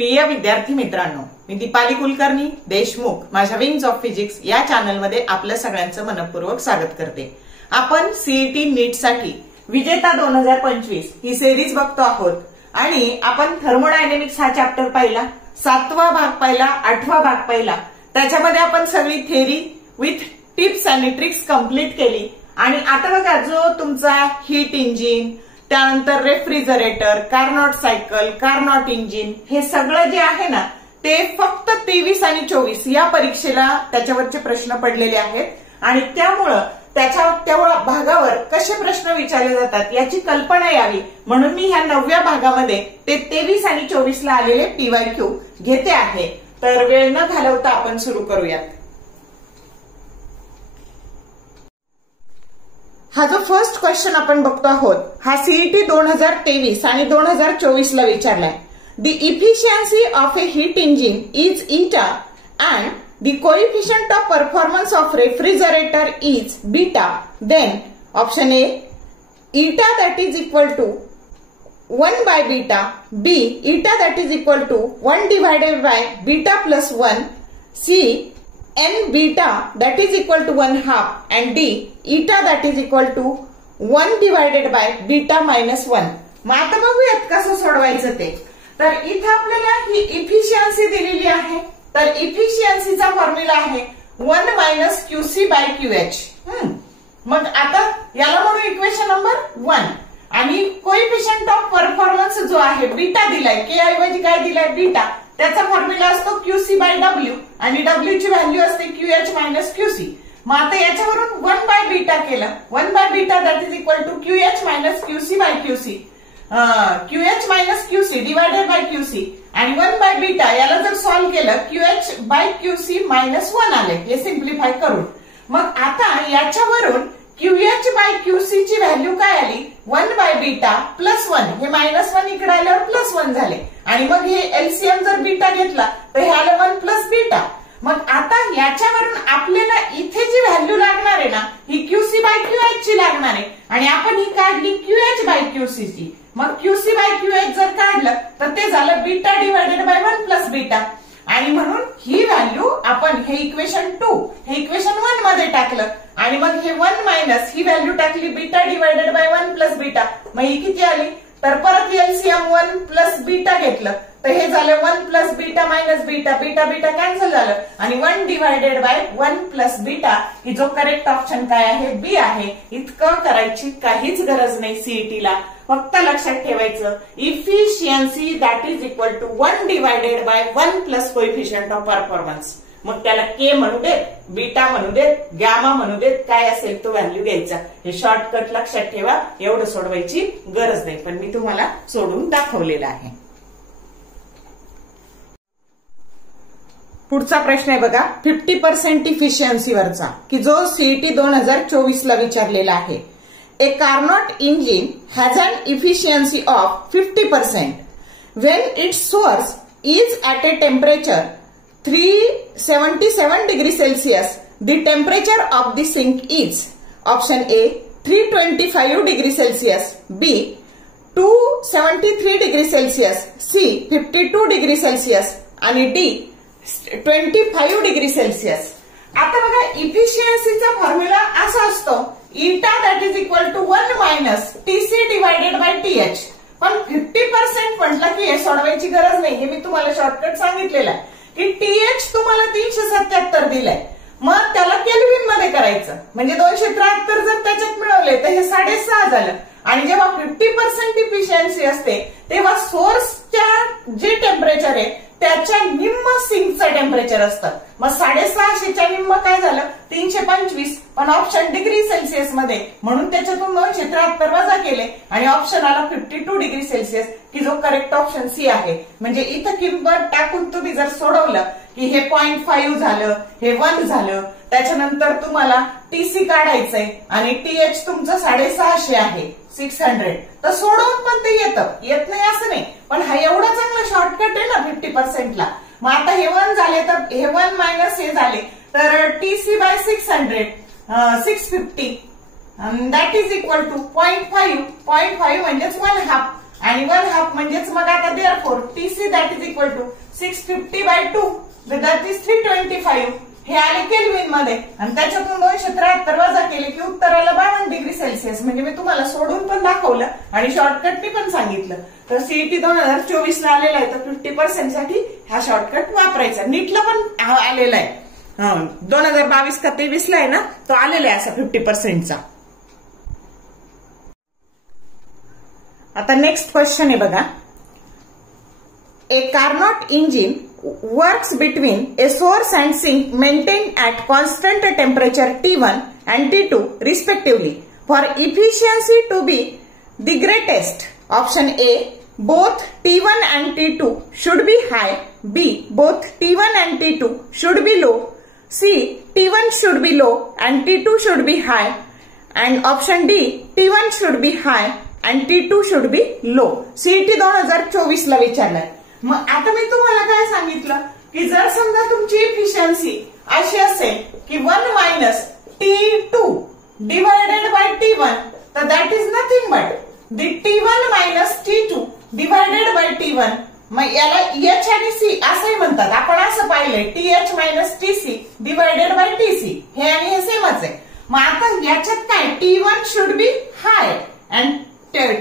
प्रिय विद्यार्थी मित्रांनो, मी दीपाली कुलकर्णी देशमुख माझ्या विंग्स ऑफ फिजिक्स या चॅनलमध्ये आपल्या सगळ्यांचं मनपूर्वक स्वागत करते। आपण सीईटी नीट साठी विजेता 2025 ही सिरीज बघतो आहोत आणि आपण थर्मोडायनेमिक्स हा चॅप्टर पाहिला, 7वा भाग पाहिला, 8वा भाग पाहिला। त्याच्यामध्ये आपण सगळी थेरी विथ टिप्स आणि ट्रिक्स कंप्लीट केली आणि आता बघा जो तुमचा हीट इंजिन, त्यानंतर रेफ्रिजरेटर, कार्नॉट सायकल, कार्नॉट इंजिन हे सगळं जे आहे ना ते फक्त 23 आणि 24 या परीक्षेला त्याच्यावरचे प्रश्न पडलेले आहेत आणि त्यामुळं त्याच्या भागावर कसे प्रश्न विचारले जातात याची कल्पना यावी म्हणून मी ह्या 9व्या भागामध्ये ते 23 आणि 24 ला आलेले PYQ घेते आहे। तर वेळ न घालवता आपण सुरू करूयात। हा जो फर्स्ट क्वेश्चन आपण बघतो आहोत हा सीईटी 2023 आणि 2024 ला विचारलाय। The efficiency of a heat engine is eta and the coefficient of performance of refrigerator is beta, then option A eta that is equal to 1 by beta, B eta that is equal to 1 divided by beta plus 1, C n beta that is equal to 1/2 and d eta that is equal to 1 divided by beta minus 1। मग आता बघूयात कसं सोडवायचं ते। तर इथे आपल्याला ही efficiency दिलेली आहे, तर इफिशियन्सीचा फॉर्म्युला आहे 1 मायनस QC बाय QH। मग आता याला म्हणू इक्वेशन नंबर 1 आणि कोएफिशिएंट ऑफ परफॉर्मन्स जो आहे बीटा दिलाय, के ऐवजी काय दिलाय बीटा, त्याचा फॉर्म्युला असतो QC बाय W आणि W ची व्हॅल्यू असते QH मायनस QC। मग आता याच्यावरून 1 बाय बीटा केलं, 1 by beta that is equal to QH minus QC by QC, QH minus QC divided by QC आणि 1 बाय बीटा याला जर सॉल्व्ह केलं QH बाय QC मायनस 1 आले हे सिम्प्लिफाय करून। मग आता याच्यावरून QH बाय QC ची व्हॅल्यू काय आली 1 बाय बीटा प्लस 1, हे मायनस 1 इकडे आल्यावर प्लस 1 झाले आणि मग हे एलसीएम जर बीटा घेतला तर हे आलं 1 प्लस बीटा। मग आता याच्यावरून आपल्याला इथे जी व्हॅल्यू लागणार आहे ना ही QC बाय QH ची लागणार आहे आणि आपण ही काढली QH बाय QC ची। मग QC बाय QH जर काढलं तर ते झालं beta divided by 1 plus beta आणि म्हणून ही व्हॅल्यू आपण हे इक्वेशन 2 हे इक्वेशन 1 मध्ये टाकलं आणि मग हे 1 मायनस ही व्हॅल्यू टाकली beta divided by 1 plus beta. मग ही किती आली तर परत एलसीएम 1 प्लस बीटा घेतलं तर हे झालं 1 plus beta minus beta, beta beta cancel झालं आणि 1 डिवायडेड बाय 1 प्लस बीटा ही जो करेक्ट ऑप्शन काय आहे बी आहे। इतकं करायची काहीच गरज नाही सीईटीला, फक्त लक्षात ठेवायचं efficiency that is equal to 1 divided by 1 plus coefficient of performance. मग त्याला के म्हणू देत, बीटा म्हणू देत, गॅमा म्हणू देत, काय असेल तो व्हॅल्यू द्यायचा। हे शॉर्टकट लक्षात ठेवा, एवढं सोडवायची गरज नाही पण मी तुम्हाला सोडून दाखवलेलं आहे। पुढचा प्रश्न आहे बघा 50% इफिशियन्सी वरचा की जो सीईटी 2024 ला विचारलेला आहे। A Carnot engine has an efficiency of 50% when its source is at a temperature 377 degree Celsius, the temperature of the sink is option A 325 degree Celsius, B 273 degree Celsius, C 52 degree Celsius आणि D 25 degree Celsius. आता बघा इफिशियन्सीचा formula असा असतो eta that is equal to 1 minus TC divided by TH। पण 50% म्हटलं की हे सोडवायची गरज नाही, हे मी तुम्हाला शॉर्टकट सांगितलेलं आहे की TH तुम्हाला 377 दिलंय, मग त्याला केल्विन मध्ये करायचं म्हणजे 273 जर त्याच्यात मिळवले तर हे 6.5 झालं आणि जेव्हा 50% इफिशियन्सी असते तेव्हा सोर्सच्या जे टेम्परेचर आहे त्याच्या निम्म सिंकचं टेम्परेचर असतं। मग 650च्या निम्म काय झालं 325, पण ऑप्शन डिग्री सेल्सिअस मध्ये म्हणून त्याच्यातून 273 वजा केले आणि ऑप्शन आला 52 डिग्री सेल्सिअस की जो करेक्ट ऑप्शन सी आहे। म्हणजे इथं किंमत टाकून तुम्ही जर सोडवलं की हे 0.5 झालं, हे 1 झालं, त्याच्यानंतर तुम्हाला TC काढायचंय आणि TH तुमचं 650 आहे 600, तर सोडवून पण ते येत नाही असं नाही, पण हा एवढा चांगला शॉर्टकट आहे ना 50% ला। मग आता हे 1 झाले तर हे 1 मायनस हे झाले तर TC by 600 650 that is equal to 0.5 म्हणजेच 1/2 आणि 1/2 म्हणजेच मग आता therefore TC that is equal to 650/2 that is 325 हे आले केल्विन मध्ये आणि त्याच्यातून 273 वजा केले की उत्तर आलं 52 डिग्री सेल्सिअस. म्हणजे मी तुम्हाला सोडून पण दाखवलं आणि शॉर्टकटनी पण सांगितलं. तर सीईटी 2024 ला आलेला आहे तर 50% साठी हा शॉर्टकट वापरायचा. नीटला पण आलेला आहे 2022 का 23 ला आहे ना तो आलेला आहे असा 50%चा. आता नेक्स्ट क्वेश्चन आहे बघा. A Carnot engine works between a source and sink maintained at constant temperature T1 and T2 respectively for efficiency to be the greatest. Option A, both T1 and T2 should be high. B, both T1 and T2 should be low. C, T1 should be low and T2 should be high. And option D, T1 should be high and T2 should be low. CET 2024 ला विचारलाय. मग आता मी तुम्हाला काय सांगितलं की जर समजा तुमची इफिशियन्सी अशी असेल की 1 minus T2 divided by T1 तर that is nothing but the T1 minus T2 divided by T1. मग याला एच आणि सी असंही म्हणतात. आपण असं पाहिलंय TH minus TC divided bye TC हे आणि हे सेमच आहे. मग आता याच्यात काय T1 should be high and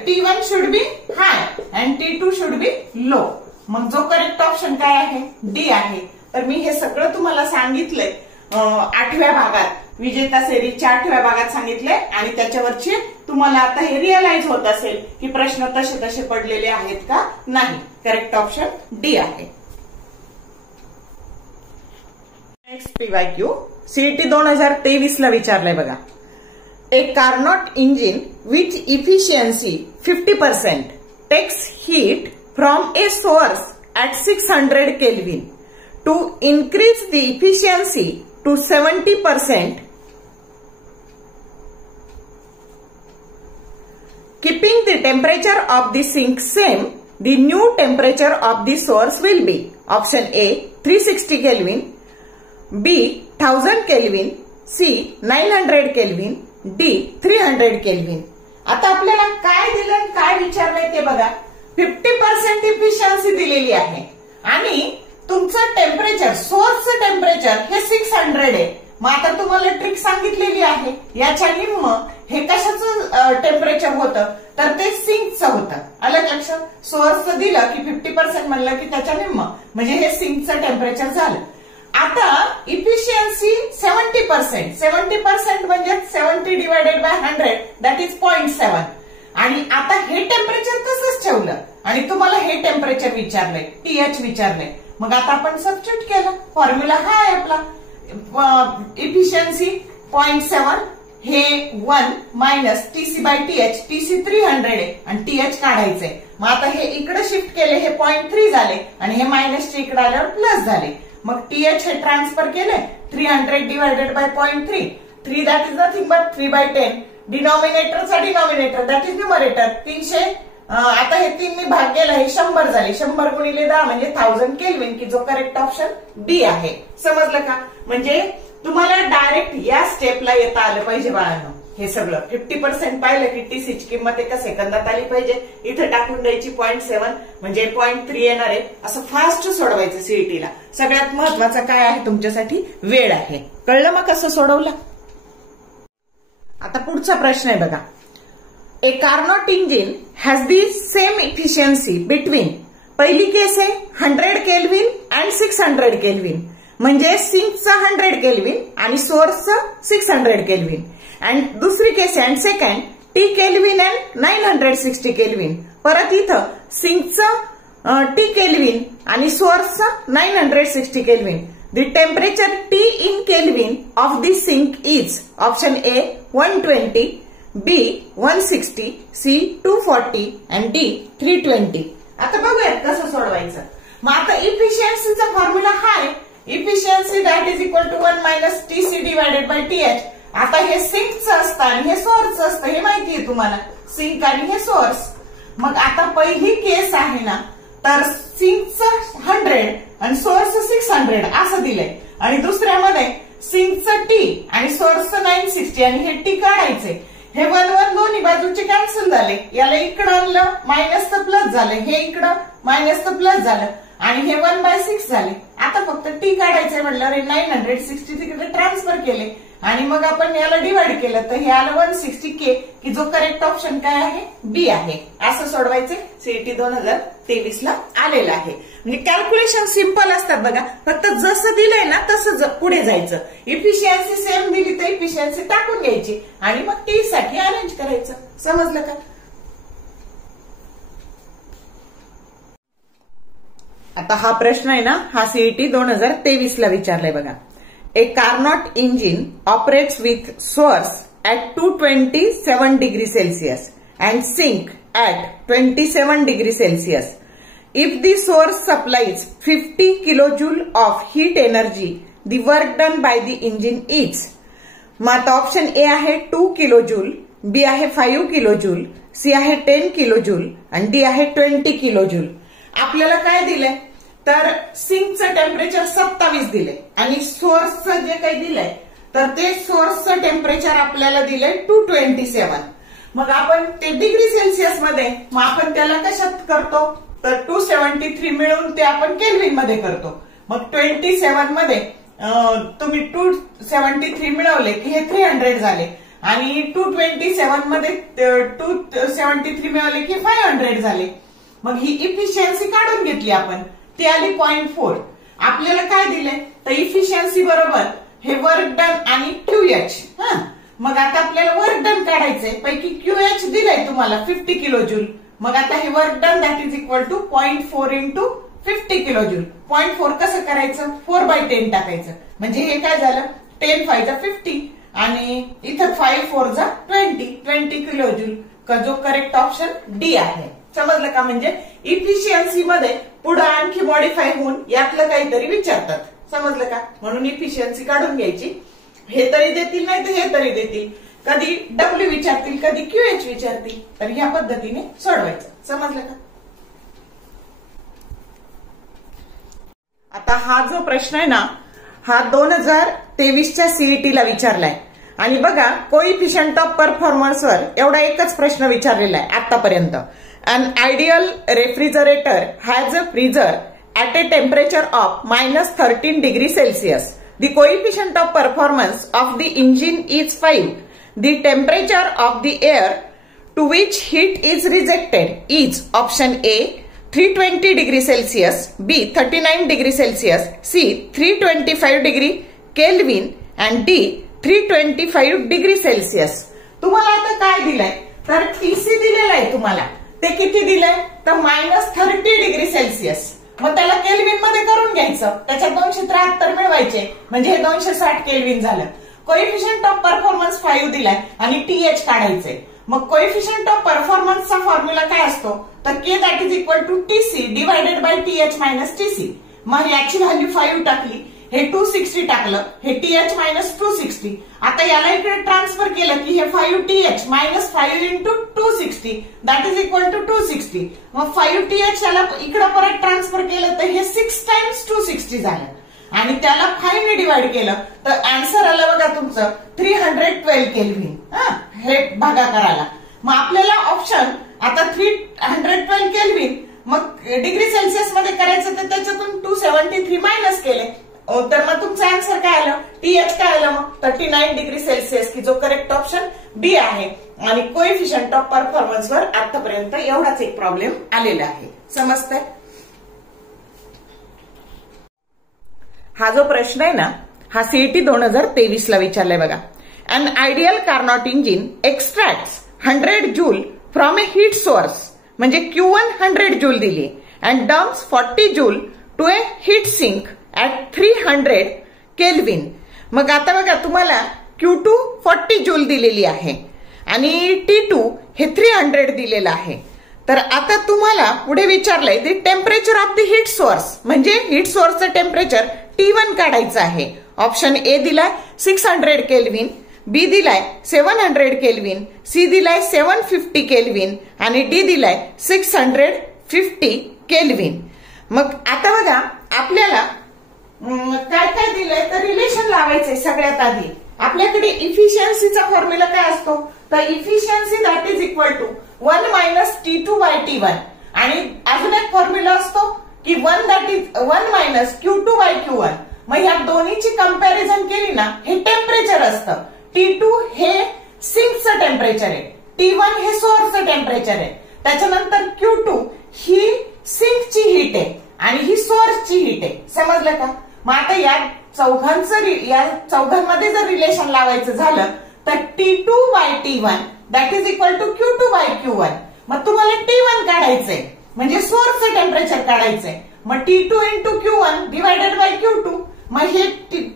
T1 should be high and T2 should be low. मग जो करेक्ट ऑप्शन काय आहे डी आहे. तर मी हे सगळं तुम्हाला सांगितलंय 8व्या भागात विजेता सेरीजच्या 8व्या भागात सांगितले आणि त्याच्यावरचे तुम्हाला आता हे रिअलाइज होत असेल की प्रश्न तसे तसे पडलेले आहेत का नाही. करेक्ट ऑप्शन डी आहे. नेक्स्ट पीवायक्यू सीईटी 2023 ला विचारलंय बघा. A Carnot engine with efficiency 50% takes heat from a source at 600 Kelvin to increase the efficiency to 70%, keeping the temperature of the sink same, the new temperature of the source will be option A 360 Kelvin, B 1000 Kelvin, C 900 Kelvin, D 300 Kelvin. आता आपल्याला काय दिलं काय विचारलंय ते बघा. 50% efficiency दिलेली आहे आणि तुमचं टेम्परेचर सोर्सचं टेम्परेचर हे 600 आहे. मग आता तुम्हाला ट्रिक सांगितलेली आहे. याच्या निम्म हे कशाचं टेम्परेचर होतं तर ते सिंकचं होतं. अलग लक्षात. सोर्सचं दिलं की 50% म्हणलं की त्याच्या निम्म म्हणजे हे सिंकचं टेम्परेचर झालं. आता इफिशियन्सी 70% म्हणजे 70 डिवायडेड बाय 100 दॅट इज 0.7. आणि आता हे टेम्परेचर तसंच ठेवलं आणि तुम्हाला हे टेम्परेचर विचारलंय TH विचारलंय. मग आता आपण सबस्टिट्यूट केलं. फॉर्म्युला हा आहे आपला इफिशियन्सी 0.7 हे 1 minus TC by TH. TC 300 आहे आणि TH काढायचंय. मग आता हे इकडे शिफ्ट केले हे 0.3 झाले आणि हे मायनसचे इकडे आल्यावर प्लस झाले. मग TH हे ट्रान्सफर केले 300 divided by 0.3. 3 that is nothing but 3/10. डिनॉमिनेटरचा डिनॉमिनेटर दॅट इज न्यूमरेटर 300. आता हे 3 ने भाग केला हे 100 झाले. 100 गुणिले 10 म्हणजे 1000 केल्विन की जो करेक्ट ऑप्शन डी आहे. समजलं का. म्हणजे तुम्हाला डायरेक्ट या स्टेपला येता आलं पाहिजे बाळांनो. हे सगळं 50% पाहिलं की टीसीची किंमत एका सेकंदात आली पाहिजे. इथे टाकून द्यायची 0.7 म्हणजे 0.3 येणार आहे. असं फास्ट सोडवायचं सीईटीला. सगळ्यात महत्वाचं काय आहे तुमच्यासाठी वेळ आहे. कळलं मग कसं सोडवलं. आता पुढचा प्रश्न आहे बघा. A Carnot engine has the same efficiency between पहिली केस आहे 100 केल्विन अँड 600 केल्विन म्हणजे सिंकचं 100 केल्विन आणि सोर्सचं 600 केल्विन. अँड दुसरी केस आहे and second T kelvin and 960 kelvin. परत इथं सिंकचं T केल्विन आणि सोर्सचं 960 kelvin. The temperature T in Kelvin of the sink is option A 120, B 160, C 240 and D 320. आता बघूयात कसं सोडवायचं. मग आता इफिशियन्सीचा फॉर्म्युला हाय. Efficiency that is equal to 1 minus TC divided by TH. आता हे सिंकचं असतं आणि हे सोर्सचं असतं हे माहिती आहे तुम्हाला. सिंक आणि हे सोर्स. मग आता पहिली केस आहे ना तर सिंकचं 100 आणि सोर्सचं 600 असं दिलंय आणि दुसऱ्यामध्ये सिंकचं T आणि सोर्सचं 960 आणि हे T काढायचंय. हे 1 1 दोन्ही बाजूचे कॅन्सल झाले, याला इकडं आणलं मायनस तर प्लस झालं, हे इकडं मायनस तर प्लस झालं आणि हे 1/6 झाले. आता फक्त टी काढायचंय म्हटलं 960 तिकडे ट्रान्सफर केले आणि मग आपण याला डिवाइड केलं तर हे आलं 160k की जो करेक्ट ऑप्शन काय आहे बी आहे. असं सोडवायचे सीईटी 2023 ला आलेलं आहे. म्हणजे कॅल्क्युलेशन सिंपल असतात बघा, फक्त जसं दिलंय ना तसं पुढे जायचं. इफिशियन्सी सेम दिली तर इफिशियन्सी टाकून घ्यायची आणि मग टी साठी अरेंज करायचं. समजलं का? आता हा प्रश्न आहे ना, हा सीईटी 2023 ला विचारलाय बघा. A Carnot engine operates with source at 227 degrees Celsius and sink at 27 degrees Celsius. If the source supplies 50 kilojoule of heat energy, the work done by the engine is. मग आता ऑप्शन ए आहे 2 kilojoule, बी आहे 5 kilojoule, C आहे 10 kilojoule आणि D आहे 20 kilojoule. आपल्याला काय दिलंय तर सिंकचं टेम्परेचर 27 दिले आणि सोर्सचं जे काही दिलंय तर ते सोर्सचं टेम्परेचर आपल्याला दिलंय 227. मग आपण ते डिग्री सेल्सिअस मध्ये, मग आपण त्याला कशात करतो तर 273 मिळून ते आपण केल्विन मध्ये करतो. मग 27 मध्ये तुम्ही 273 मिळवले की हे 300 झाले आणि 227 मध्ये 273 मिळवले की 500 झाले. मग ही इफिशियन्सी काढून घेतली आपण, ती आली 0.4. आपल्याला काय दिलंय तर इफिशियन्सी बरोबर हे वर्क डन आणि QH. मग आता आपल्याला वर्क डन काढायचंय, पैकी QH दिलंय तुम्हाला 50 किलोजूल. मग आता हे work done that is equal to 0.4 into 50 kilojoule. 0.4 कसं करायचं 4/10 टाकायचं म्हणजे हे काय झालं 10 5 जा 50 आणि इथं 5 4 जा 20 किलोजूल का जो करेक्ट ऑप्शन डी आहे. समजलं का? म्हणजे इफिशियन्सी मध्ये पुढे आणखी मॉडिफाय होऊन यातलं काहीतरी विचारतात. समजलं का? म्हणून इफिशियन्सी काढून घ्यायची. हे तरी देतील नाही तर हे तरी देतील, कधी डब्ल्यू विचारतील कधी QH विचारतील, तर ह्या पद्धतीने सोडवायचं. समजलं का? आता हा जो प्रश्न आहे ना हा 2023च्या सीईटीला विचारलाय आणि बघा कोइफिशियंट ऑफ परफॉर्मन्सवर एवढा एकच प्रश्न विचारलेला आहे आतापर्यंत. An ideal refrigerator has a freezer at a temperature of -13 degrees Celsius. The coefficient of performance of the engine is 5. The temperature of the air to which heat is rejected is option A 320 degrees Celsius, B 39 degrees Celsius, C 325 degree Kelvin and D 325 degree Celsius. तुम्हाला आता काय दिलंय तर TC दिलेला आहे तुम्हाला. ते किती दिलंय तर -30 डिग्री सेल्सिअस. मग त्याला केल्विन मध्ये करून घ्यायचं, त्याच्यात 273 मिळवायचे म्हणजे हे 260 केल्विन झालं. कोइफिशियंट ऑफ परफॉर्मन्स 5 दिलाय आणि TH काढायचंय. मग कोइफिशियंट ऑफ परफॉर्मन्सचा फॉर्म्युला काय असतो तर K that is equal to TC divided by TH minus TC. मग याची व्हॅल्यू 5 टाकली, हे 260 टाकलं, हे TH मायनस 260. आता याला इकडे ट्रान्सफर केलं की हे 5TH minus 5 into 260 that is equal to 260. मग 5TH याला इकडे परत ट्रान्सफर केलं तर हे 6 टाइम्स 260 झालं आणि त्याला 5 ने डिवाइड केलं तर आन्सर आलं बघा तुमचं 312 केल्विन. हे भागाकाराला मग आपल्याला ऑप्शन आता 312 केल्विन मग डिग्री सेल्सिअस मध्ये करायचं तर त्याच्यातून 273 मायनस केले तर मग तुमचं आन्सर काय आलं TH काय आलं मग 39 डिग्री सेल्सिअस की जो करेक्ट ऑप्शन बी आहे. आणि कोइफिशियंट ऑफ परफॉर्मन्स वर आतापर्यंत एवढाच एक प्रॉब्लेम आलेला आहे. समजतंय? हा जो प्रश्न आहे ना हा सीईटी 2023 ला विचारलाय बघा. An ideal Carnot engine extracts 100 joule from a heat source म्हणजे Q1 100 joule दिली and dumps 40 joule to a heat sink at 300 kelvin. मग आता बघा तुम्हाला Q2 40 जूल दिलेली आहे आणि T2 हे 300 दिलेलं आहे. तर आता तुम्हाला पुढे विचारलंय the temperature of the heat source म्हणजे हीट सोर्सचं टेम्परेचर T1 काढायचं आहे. ऑप्शन ए दिलाय 600 केल्विन, बी दिलाय 700 केल्विन, सी दिलाय 750 केल्विन आणि डी दिलाय 650 केल्विन. मग आता बघा आपल्याला काय काय दिलंय तर रिलेशन लावायचंय. सगळ्यात आधी आपल्याकडे इफिशियन्सीचा फॉर्म्युला काय असतो, तर efficiency that is equal to 1 minus T2/T1 आणि अजून एक फॉर्म्युला असतो की 1 मायनस Q2/Q1. मग ह्या दोन्हीची कंपॅरिझन केली ना, हे टेम्परेचर असतं. T2 हे सिंकचं टेम्परेचर आहे, T1 हे सोर्सचं टेम्परेचर आहे. त्याच्यानंतर Q2 ही सिंकची हीट आहे आणि ही सोर्सची हीट आहे. समजलं का? मग आता या चौघांमध्ये जर रिलेशन लावायचं झालं तर T2/T1 that is equal to Q2/Q1. मग तुम्हाला T1 काढायचंय म्हणजे सोर्सचं टेम्परेचर काढायचंय. मग T2 into Q1 divided by Q2. मग हे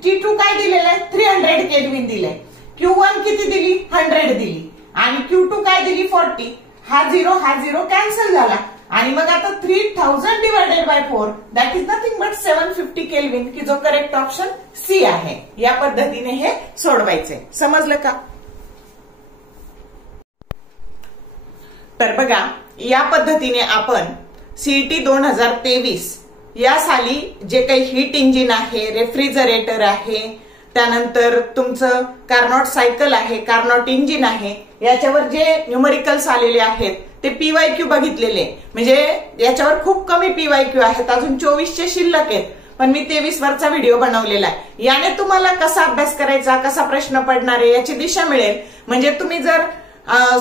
T2 काय दिलेलं आहे, 300 केल्विन दिलंय. Q1 किती दिली, 100 दिली आणि Q2 काय दिली, 40. हा झिरो कॅन्सल झाला आणि मग आता 3000 divided by 4 that is nothing but 750 kelvin, की जो करेक्ट ऑप्शन सी आहे. या पद्धतीने हे सोडवायचे. समजलं का? तर बघा, या पद्धतीने आपण सीईटी 2023 या साली जे काही हीट इंजिन आहे, रेफ्रिजरेटर आहे, त्यानंतर तुमचं कार्नॉट सायकल आहे, कार्नॉट इंजिन आहे, याच्यावर जे न्यूमरिकल्स आलेले आहेत ते पीवायक्यू बघितलेले. म्हणजे याच्यावर खूप कमी पीवायक्यू आहेत, अजून 24चे शिल्लक आहेत, पण मी 23 वरचा व्हिडिओ बनवलेला आहे. याने तुम्हाला कसा अभ्यास करायचा, कसा प्रश्न पडणार आहे याची दिशा मिळेल. म्हणजे तुम्ही जर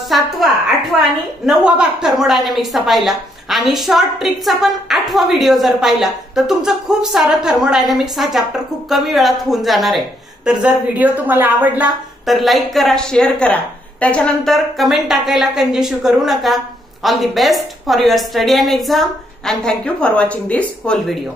7वा, 8वा आणि 9वा भाग थर्मोडायनॅमिक्सचा पाहिला आणि शॉर्ट ट्रिकचा पण 8वा व्हिडिओ जर पाहिला तर तुमचं खूप सारं थर्मोडायनॅमिक्स हा चॅप्टर खूप कमी वेळात होऊन जाणार आहे. तर जर व्हिडिओ तुम्हाला आवडला तर लाईक करा, शेअर करा, त्याच्यानंतर कमेंट टाकायला कंजूशी करू नका. All the best for your study and exam and thank you for watching this whole video.